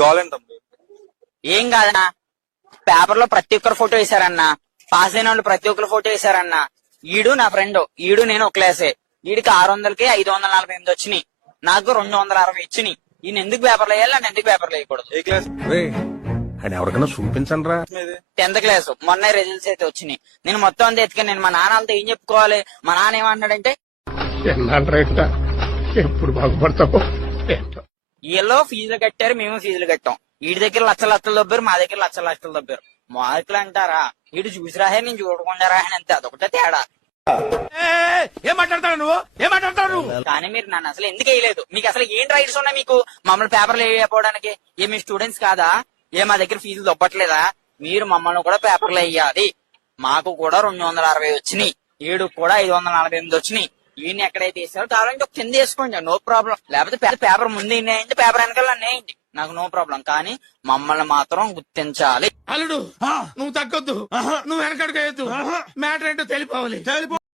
గోలండి తమ్ముడు. ఏం కాదన్నా, పేపర్ లో ప్రతి ఒక్కరు ఫోటో వేశారన్నా, పాస్ అయిన వాళ్ళు ప్రతి ఒక్కరు ఫోటో వేశారన్నా. ఈడు నా ఫ్రెండ్, ఈడు నేను ఒక క్లాసే. ఈడికి 600కి 548 వచ్చినాయి, నాకు 260 ఇచ్చినాయి. ఈయన ఎందుకు పేపర్లు వేయాలి, నన్ను ఎందుకు పేపర్లు వేయకూడదు? ఏ క్లాస్ అని ఎవరికైనా చూపించండి రా. మీది? 10th class. మొన్న రిజల్ట్స్ అయితే వచ్చినాయి. నేను మొత్తం అంతా ఎత్తుక నేను మా నాన్నలతో ఏం చెప్పుకోవాలి? మా నాన్న ఏమంటున్నాడంటే, ఎప్పుడు బాగుపడతావు వీళ్ళు ఫీజులు కట్టారు, మేము ఫీజులు కట్టాం. వీడి దగ్గర లక్షలు లక్షలు దొబ్బారు, మా దగ్గర లక్షలు లక్షలు దొబ్బారు. మార్కులు అంటారా, వీడు చూసి రాహే, నేను చూడకుండా రాహే, అంతే. అదొకటే తేడా. ఏం మాట్లాడతావు నువ్వు, ఏం మాట్లాడతావు నువ్వు? కానీ మీరు నన్ను అసలు ఎందుకు వేయలేదు? మీకు అసలు ఏం రైట్స్ ఉన్నాయి మీకు మమ్మల్ని పేపర్లు వేయకపోవడానికి? ఏ మీ స్టూడెంట్స్ కాదా? ఏ మా దగ్గర ఫీజులు దొబ్బట్లేదా? మీరు మమ్మల్ని కూడా పేపర్లు వేయాలి. మాకు కూడా 260 వచ్చినాయి, ఈడు కూడా 548 వచ్చినాయి. ఈయన ఎక్కడైతే వేసారో కావాలంటే ఒక కింద వేసుకోండి, నో ప్రాబ్లం. లేకపోతే పేపర్ ముందు వేయండి, పేపర్ వెనకాల వేయండి, నాకు నో ప్రాబ్లం. కానీ మమ్మల్ని మాత్రం గుర్తించాలి. అల్లుడు నువ్వు తగ్గొద్దు, నువ్వు వెనకడుగు వేయొద్దు. మ్యాటర్ ఏంటో తెలిపోవాలి.